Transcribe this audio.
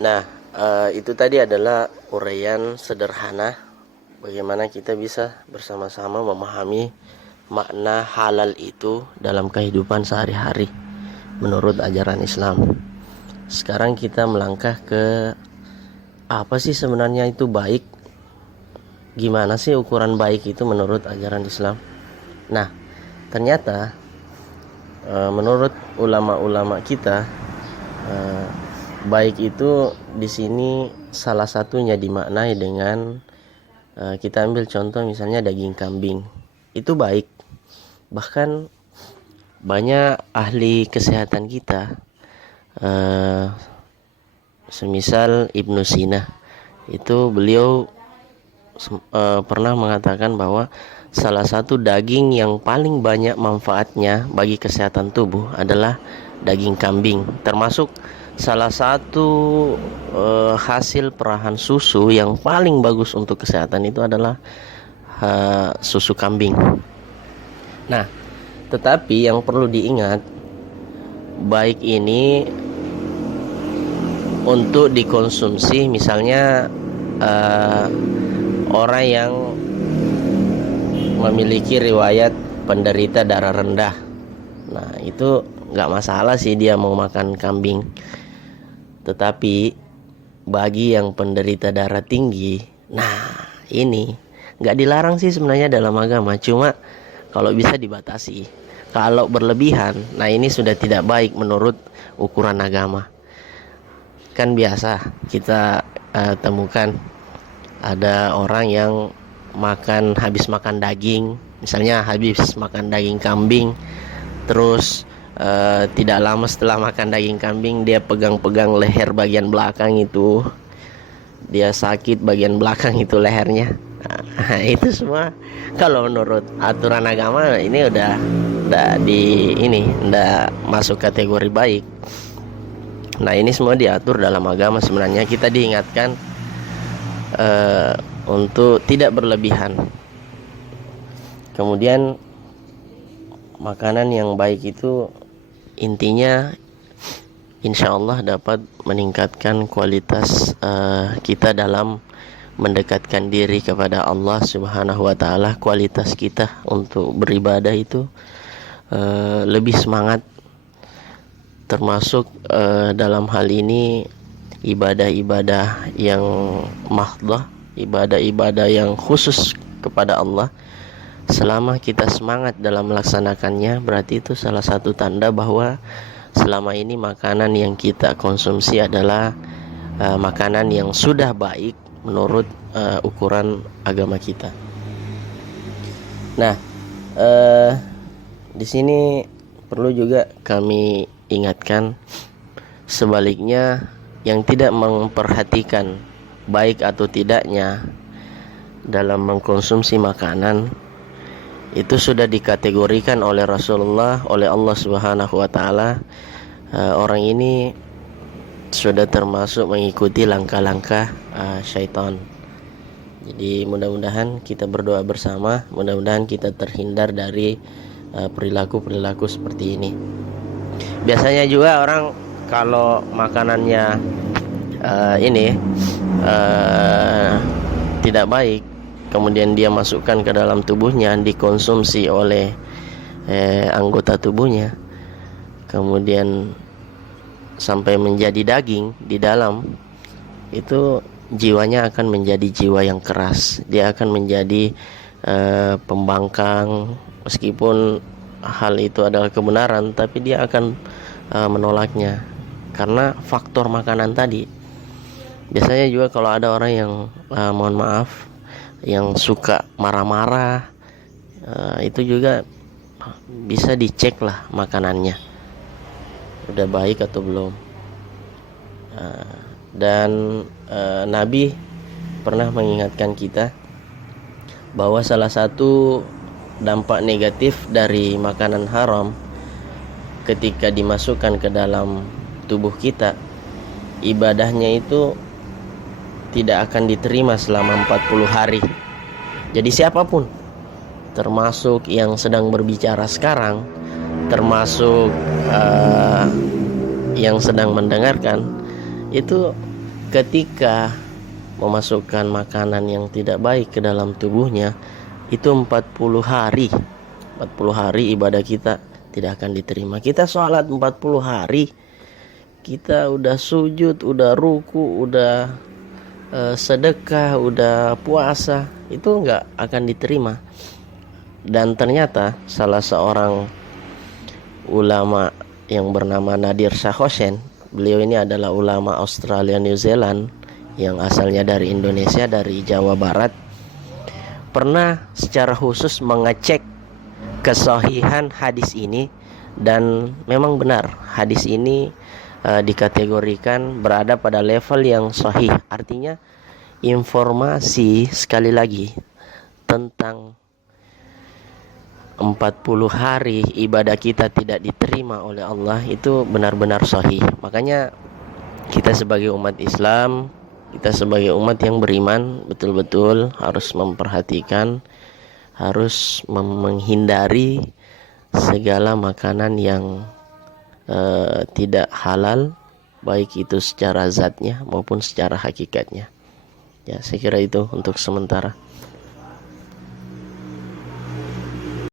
Nah, itu tadi adalah uraian sederhana bagaimana kita bisa bersama-sama memahami makna halal itu dalam kehidupan sehari-hari menurut ajaran Islam. Sekarang kita melangkah ke apa sih sebenarnya itu baik? Gimana sih ukuran baik itu menurut ajaran Islam? Nah, ternyata menurut ulama-ulama kita, baik itu di sini salah satunya dimaknai dengan kita ambil contoh misalnya daging kambing. Itu baik. Bahkan banyak ahli kesehatan kita, semisal Ibnu Sina, itu beliau pernah mengatakan bahwa salah satu daging yang paling banyak manfaatnya bagi kesehatan tubuh adalah daging kambing, termasuk salah satu hasil perahan susu yang paling bagus untuk kesehatan itu adalah susu kambing. Nah, tetapi yang perlu diingat, baik ini untuk dikonsumsi misalnya orang yang memiliki riwayat penderita darah rendah. Nah, itu nggak masalah sih dia mau makan kambing. Tetapi bagi yang penderita darah tinggi, nah ini nggak dilarang sih sebenarnya dalam agama, cuma kalau bisa dibatasi. Kalau berlebihan, nah ini sudah tidak baik menurut ukuran agama. Kan biasa kita temukan ada orang yang habis makan daging, misalnya habis makan daging kambing, terus tidak lama setelah makan daging kambing dia pegang-pegang leher bagian belakang itu, dia sakit bagian belakang itu lehernya. Nah, itu semua kalau menurut aturan agama ini udah masuk kategori baik. Nah, ini semua diatur dalam agama. Sebenarnya kita diingatkan untuk tidak berlebihan. Kemudian makanan yang baik itu intinya insya Allah dapat meningkatkan kualitas kita dalam mendekatkan diri kepada Allah Subhanahu wa Ta'ala. Kualitas kita untuk beribadah itu lebih semangat, termasuk dalam hal ini ibadah-ibadah yang mahdhah, ibadah-ibadah yang khusus kepada Allah. Selama kita semangat dalam melaksanakannya, berarti itu salah satu tanda bahwa selama ini makanan yang kita konsumsi adalah makanan yang sudah baik menurut ukuran agama kita. Nah, di sini perlu juga kami ingatkan, sebaliknya yang tidak memperhatikan baik atau tidaknya dalam mengkonsumsi makanan itu sudah dikategorikan oleh Rasulullah, oleh Allah Subhanahu wa Ta'ala, orang ini sudah termasuk mengikuti langkah-langkah syaitan. Jadi mudah-mudahan kita berdoa bersama, mudah-mudahan kita terhindar dari perilaku-perilaku seperti ini. Biasanya juga orang kalau makanannya tidak baik, kemudian dia masukkan ke dalam tubuhnya, dikonsumsi oleh anggota tubuhnya, kemudian sampai menjadi daging di dalam, itu jiwanya akan menjadi jiwa yang keras. Dia akan menjadi pembangkang. Meskipun hal itu adalah kebenaran, tapi dia akan menolaknya karena faktor makanan tadi. Biasanya juga kalau ada orang yang mohon maaf, yang suka marah-marah, itu juga bisa dicek lah makanannya udah baik atau belum. Dan Nabi pernah mengingatkan kita bahwa salah satu dampak negatif dari makanan haram ketika dimasukkan ke dalam tubuh kita, ibadahnya itu tidak akan diterima selama 40 hari. Jadi siapapun, termasuk yang sedang berbicara sekarang, termasuk yang sedang mendengarkan, itu ketika memasukkan makanan yang tidak baik ke dalam tubuhnya, itu 40 hari ibadah kita tidak akan diterima. Kita sholat 40 hari, kita udah sujud, udah ruku, udah sedekah, udah puasa, itu nggak akan diterima. Dan ternyata salah seorang ulama yang bernama Nadir Shah Hossein, beliau ini adalah ulama Australia New Zealand yang asalnya dari Indonesia, dari Jawa Barat, pernah secara khusus mengecek kesahihan hadis ini, dan memang benar hadis ini dikategorikan berada pada level yang sahih. Artinya informasi, sekali lagi, tentang 40 hari ibadah kita tidak diterima oleh Allah itu benar-benar sahih. Makanya kita sebagai umat Islam, kita sebagai umat yang beriman, betul-betul harus memperhatikan, harus menghindari segala makanan yang tidak halal, baik itu secara zatnya maupun secara hakikatnya. Ya, saya kira itu untuk sementara.